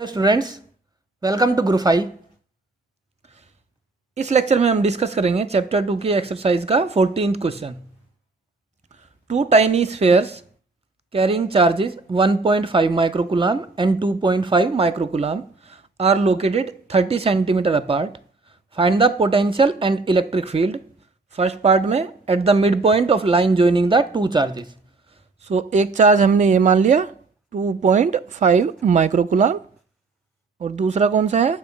Students, welcome to गुरुफाई। इस lecture में हम डिस्कस करेंगे चैप्टर 2 की एक्सरसाइज का 14th question. Two tiny spheres carrying charges 1.5 microcoulomb and 2.5 microcoulomb are located 30 centimetre apart. Find the potential and electric field. First part में at the mid point of line joining the two charges. So एक charge हमने ये मान लिया 2.5 microcoulomb और दूसरा कौन सा है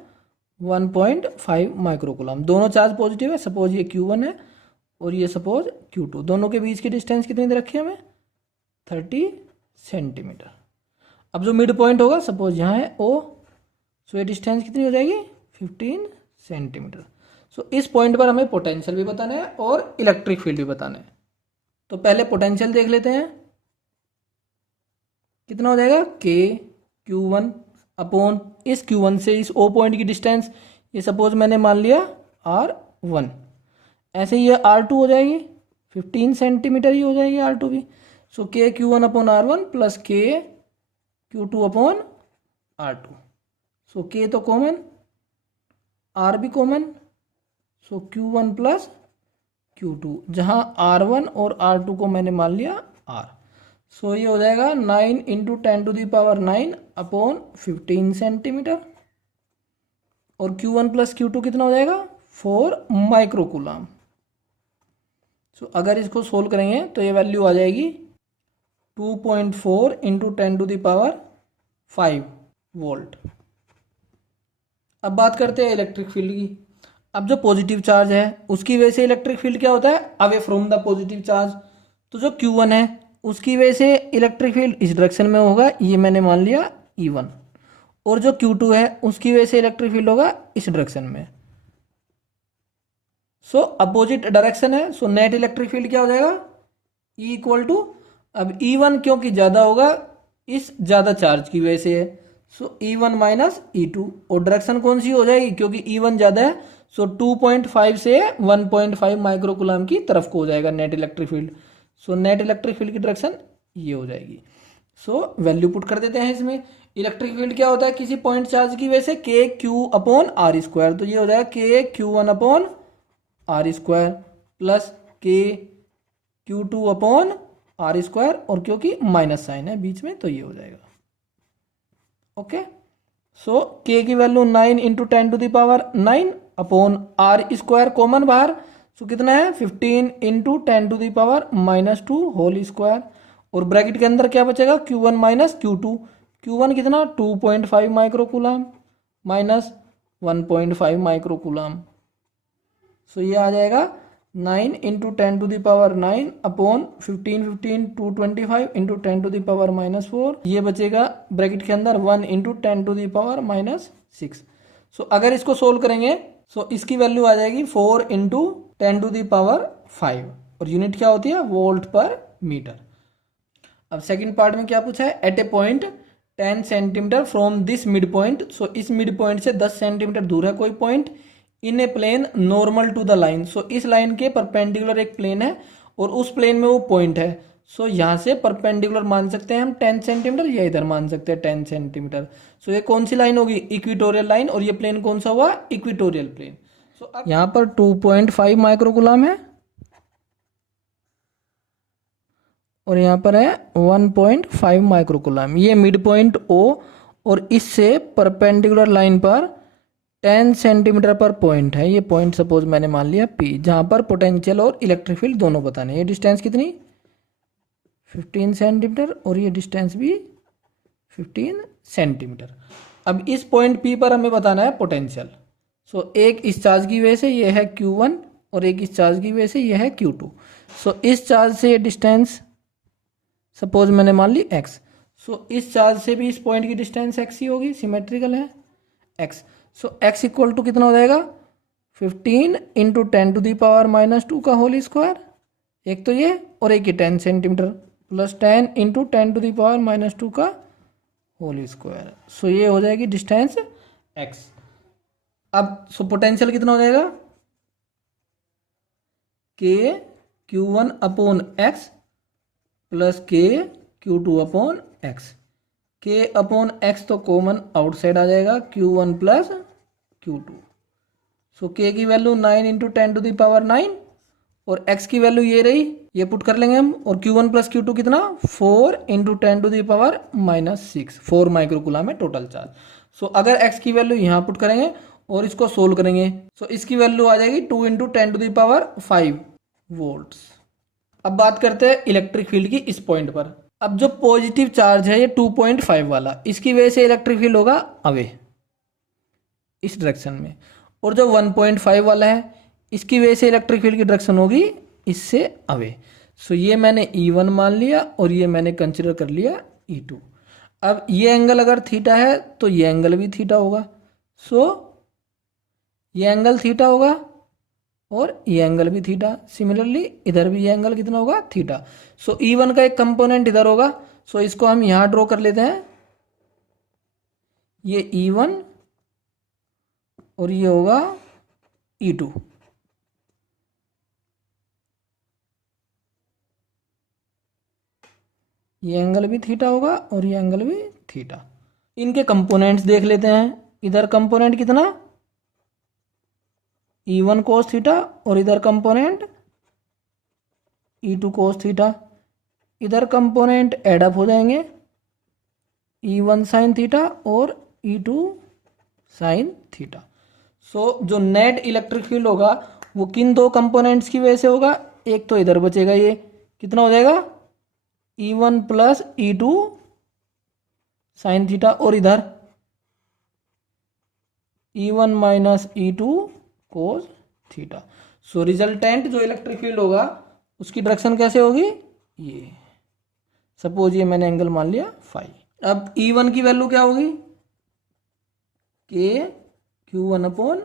1.5 माइक्रोकूलम। दोनों चार्ज पॉजिटिव है। सपोज ये Q1 है और ये सपोज Q2। दोनों के बीच की डिस्टेंस कितनी दे रखी है हमें 30 सेंटीमीटर। अब जो मिड पॉइंट होगा सपोज यहाँ है O, सो ये डिस्टेंस कितनी हो जाएगी 15 सेंटीमीटर। सो इस पॉइंट पर हमें पोटेंशियल भी बताना है और इलेक्ट्रिक फील्ड भी बताना है। तो पहले पोटेंशियल देख लेते हैं, कितना हो जाएगा K Q1 अपॉन इस Q1 से इस O पॉइंट की डिस्टेंस, ये सपोज मैंने मान लिया R1। ऐसे ही ये R2 हो जाएगी 15 सेंटीमीटर ही हो जाएगी R2 भी। सो K Q1 upon R1 plus K Q2 upon R2। सो K तो कॉमन, R भी कॉमन, सो Q1 प्लस Q2, जहाँ R1 और R2 को मैंने मान लिया R। सो ये हो जाएगा 9 इंटू 10⁹ अपॉन 15 सेंटीमीटर और Q1 प्लस Q2 कितना हो जाएगा 4 माइक्रोकूलम। सो अगर इसको सोल्व करेंगे तो ये वैल्यू आ जाएगी 2.4 इंटू 10⁵ वोल्ट। अब बात करते हैं इलेक्ट्रिक फील्ड की। अब जो पॉजिटिव चार्ज है उसकी वजह से इलेक्ट्रिक फील्ड क्या होता है away from the positive charge. तो जो Q1 है उसकी वजह से इलेक्ट्रिक फील्ड इस डायरेक्शन में होगा, ये मैंने मान लिया E1। और जो Q2 है उसकी वजह से इलेक्ट्रिक फील्ड होगा इस डायरेक्शन में। सो अपोजिट डायरेक्शन है, सो नेट इलेक्ट्रिक फील्ड क्या हो जाएगा E इक्वल टू, अब E1 क्योंकि ज़्यादा होगा इस ज़्यादा चार्ज की वजह से है, सो E1 माइनस E2। और डायरेक्शन कौन सी हो जाएगी क्योंकि E1 ज़्यादा है, सो 2.5 से 1.5 माइक्रोकूलम की तरफ को हो जाएगा net electric field. So net electric field की डायरेक्शन ये हो जाएगी। सो वैल्यू पुट कर देते हैं इसमें। इलेक्ट्रिक फील्ड क्या होता है किसी पॉइंट चार्ज की वजह से K Q upon R square. तो ये हो जाएगा K Q1 upon R square plus K Q2 upon R square, और क्योंकि माइनस साइन है बीच में तो ये हो जाएगा। ओके, सो K की value 9 into 10⁹ upon R square common बाहर, सो कितना है 15 इंटू 10⁻² होल स्क्वायर। और ब्रैकेट के अंदर क्या बचेगा Q1 माइनस Q2। Q1 कितना 2.5 माइक्रोकूलम माइनस 1.5 माइक्रोकूलम। सो ये आ जाएगा 9 इंटू 10⁹ अपॉन 15 225 इंटू 10⁻⁻4। ये बचेगा ब्रैकेट के अंदर 1 इंटू 10⁻⁻6। सो अगर इसको सोल्व करेंगे सो इसकी वैल्यू आ जाएगी 4 इंटू 10⁵ और यूनिट क्या होती है वोल्ट पर मीटर। अब सेकंड पार्ट में क्या पूछा है, at a point 10 centimetre from this mid point. So इस मिड पॉइंट से 10 सेंटीमीटर दूर है कोई point, in a plane normal to the line. So इस लाइन के परपेंडिकुलर एक प्लेन है और उस प्लेन में वो पॉइंट है। सो यहाँ से परपेंडिकुलर मान सकते हैं हम 10 सेंटीमीटर, या इधर मान सकते हैं 10 सेंटीमीटर। सो ये कौन सी लाइन होगी इक्वेटोरियल लाइन, और ये प्लेन कौन सा हुआ इक्वेटोरियल प्लेन। सो अब यहाँ पर 2.5 माइक्रोकूलम है और यहाँ पर है 1.5 माइक्रोकूलम। ये मिड पॉइंट O और इससे परपेंडिकुलर लाइन पर 10 सेंटीमीटर पर पॉइंट है। ये पॉइंट सपोज मैंने मान लिया P, जहाँ पर पोटेंशियल और इलेक्ट्रिक फील्ड दोनों बताने। ये डिस्टेंस कितनी 15 सेंटीमीटर और ये डिस्टेंस भी 15 सेंटीमीटर। अब इस पॉइंट P पर हमें बताना है पोटेंशियल। सो एक इस चार्ज की वजह से ये है Q1 और एक इस चार्ज की वजह से ये है Q2। सो इस चार्ज से ये डिस्टेंस सपोज मैंने मान ली x। सो इस चार्ज से भी इस पॉइंट की डिस्टेंस x ही होगी, सिमेट्रिकल है x। So x equal to कितना हो जाएगा 15 इंटू 10⁻² का होल स्क्वायर, एक तो ये और एक ही 10 सेंटीमीटर प्लस 10 इंटू 10⁻² का होल स्क्वायर। सो ये हो जाएगी डिस्टेंस x। अब सो पोटेंशियल कितना हो जाएगा K Q1 upon x plus K Q2 upon x। के अपॉन एक्स तो कॉमन आउटसाइड आ जाएगा, Q1 प्लस Q2। सो के की वैल्यू 9 इंटू 10⁻9 और x की वैल्यू ये रही, ये पुट कर लेंगे हम। और Q1 प्लस Q2 कितना, 4 इंटू 10⁻6, 4 माइक्रोकूलम है टोटल चार्ज। सो अगर x की वैल्यू यहाँ पुट करेंगे और इसको सोल्व करेंगे, सो इसकी वैल्यू आ जाएगी 2 इंटू 10⁵ वोल्ट्स। अब बात करते हैं इलेक्ट्रिक फील्ड की इस पॉइंट पर। अब जो पॉजिटिव चार्ज है ये 2.5 वाला, इसकी वजह से इलेक्ट्रिक फील्ड होगा अवे इस डायरेक्शन में, और जो 1.5 वाला है इसकी वजह से इलेक्ट्रिक फील्ड की डायरेक्शन होगी इससे अवे। सो ये मैंने E1 मान लिया और ये मैंने कंसिडर कर लिया E2। अब ये एंगल अगर थीटा है तो ये एंगल भी थीटा होगा। सो ये एंगल थीटा होगा और ये एंगल भी थीटा। सिमिलरली इधर भी ये एंगल कितना होगा, थीटा। सो E1 का एक कंपोनेंट इधर होगा, सो इसको हम यहां ड्रॉ कर लेते हैं। ये E1 और ये होगा E2। ये एंगल भी थीटा होगा और ये एंगल भी थीटा। इनके कंपोनेंट्स देख लेते हैं। इधर कंपोनेंट कितना, E1 कोस थीटा, और इधर कंपोनेंट E2 कोस थीटा। इधर कंपोनेंट एडअप हो जाएंगे, E1 साइन थीटा और E2 साइन थीटा। सो जो नेट इलेक्ट्रिक फील्ड होगा वो किन दो कंपोनेंट्स की वजह से होगा, एक तो इधर बचेगा, ये कितना हो जाएगा E1 plus E2 sine theta, और इधर E1 minus E2 cos theta. So resultant जो इलेक्ट्रिक फील्ड होगा उसकी डायरेक्शन कैसे होगी, ये सपोज ये मैंने एंगल मान लिया फाई। अब E1 की वैल्यू क्या होगी, के Q1 upon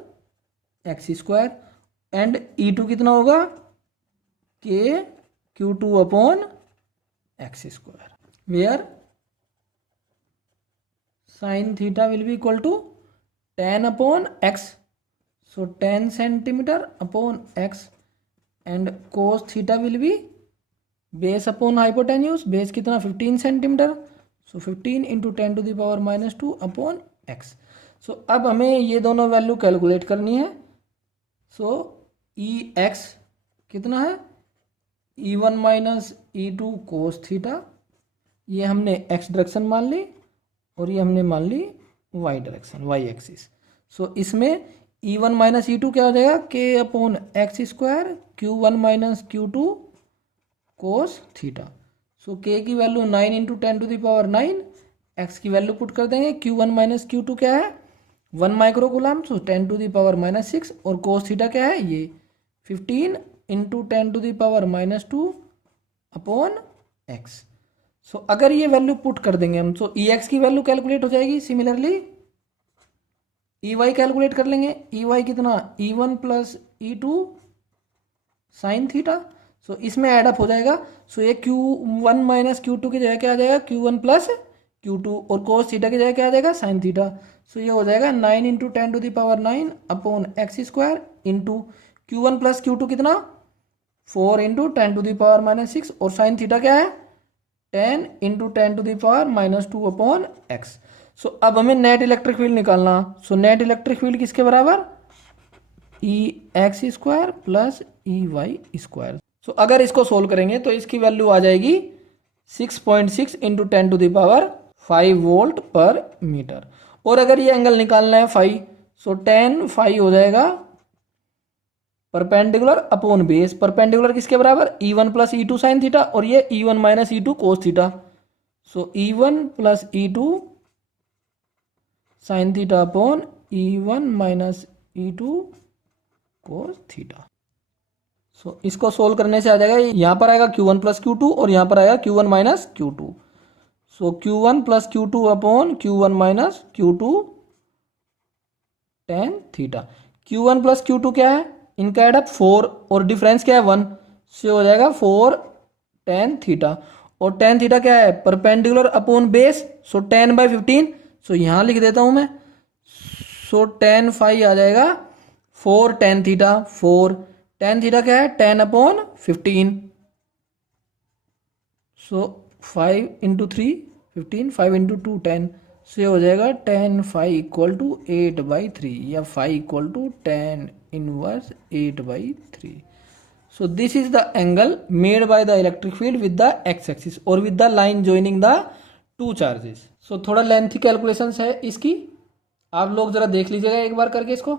x square, and E2 कितना होगा, के Q2 upon x square, where sine theta will be equal to 10 upon x, so 10 centimetre upon x, and cos theta will be base upon hypotenuse, base कितना 15 centimetre, so 15 into 10⁻⁻2 upon x. So अब हमें ये दोनों value calculate करनी है। सो ई x कितना है, E1 minus E2 cos theta, ये हमने एक्स डायरेक्शन मान ली और ये हमने मान ली Y direction, Y axis. So इसमें E1 माइनस E2 क्या हो जाएगा, K upon x square Q1 minus Q2 cos theta. So K की वैल्यू 9 इंटू 10⁻9, एक्स की वैल्यू पुट कर देंगे, Q1 माइनस Q2 क्या है 1 माइक्रोकूलम, सो 10⁻6, और कोस थीटा क्या है ये 15 इंटू 10⁻2 अपॉन एक्स। सो अगर ये वैल्यू पुट कर देंगे हम, सो ई एक्स की वैल्यू कैलकुलेट हो जाएगी। सिमिलरली ई वाई कैलकुलेट कर लेंगे, ई वाई कितना E1 plus E2 sine theta. सो इसमें एडअप हो जाएगा। सो ये Q1 माइनस Q2 की जगह क्या आ जाएगा, Q1 प्लस Q2, और कोस थीटा की जगह क्या आ जाएगा, साइन थीटा। सो ये हो जाएगा 9 into 10⁻9 upon x square into Q1 plus Q2 कितना 4 इंटू 10⁻6, और साइन थीटा क्या है 10 इंटू 10⁻2 अपॉन एक्स। सो अब हमें नेट इलेक्ट्रिक फील्ड निकालना। सो नेट इलेक्ट्रिक फील्ड किसके बराबर, E x square plus E y square. So अगर इसको सोल्व करेंगे तो इसकी वैल्यू आ जाएगी 6.6 इंटू 10⁵ वोल्ट पर मीटर। और अगर ये एंगल निकालना है फाई, सो 10 फाई हो जाएगा परपेंडिकुलर अपॉन बेस। परपेंडिकुलर किसके बराबर, E1 plus E2 sine theta, और ये E1 minus E2 cos theta. So E1 plus E2 sine theta upon E1 minus E2 cos theta. So इसको सोल्व करने से आ जाएगा, यहाँ पर आएगा Q1 प्लस Q2 और यहाँ पर आएगा Q1 माइनस Q2। सो Q1 plus Q2 upon Q1 minus Q2 tan theta. Q1 plus Q2 क्या है, इनका एडअप 4 और डिफरेंस क्या है 1, से हो जाएगा 4 टेन थीटा। और टेन थीटा क्या है, परपेंडिकुलर अपॉन बेस, सो 10/15। सो यहाँ लिख देता हूँ मैं, सो 10 फाई आ जाएगा 4 टेन थीटा। 4 टेन थीटा क्या है 10/15, सो 5 इंटू 3 15, 5 इंटू 2 10, सो ये हो जाएगा 10 फाइव इक्वल टू 8/3 या 5 equal to 10 inverse 8/3. So this is the angle made by the electric field with the x-axis or with the line joining the two charges. So थोड़ा lengthy calculations है इसकी, आप लोग जरा देख लीजिएगा एक बार करके इसको.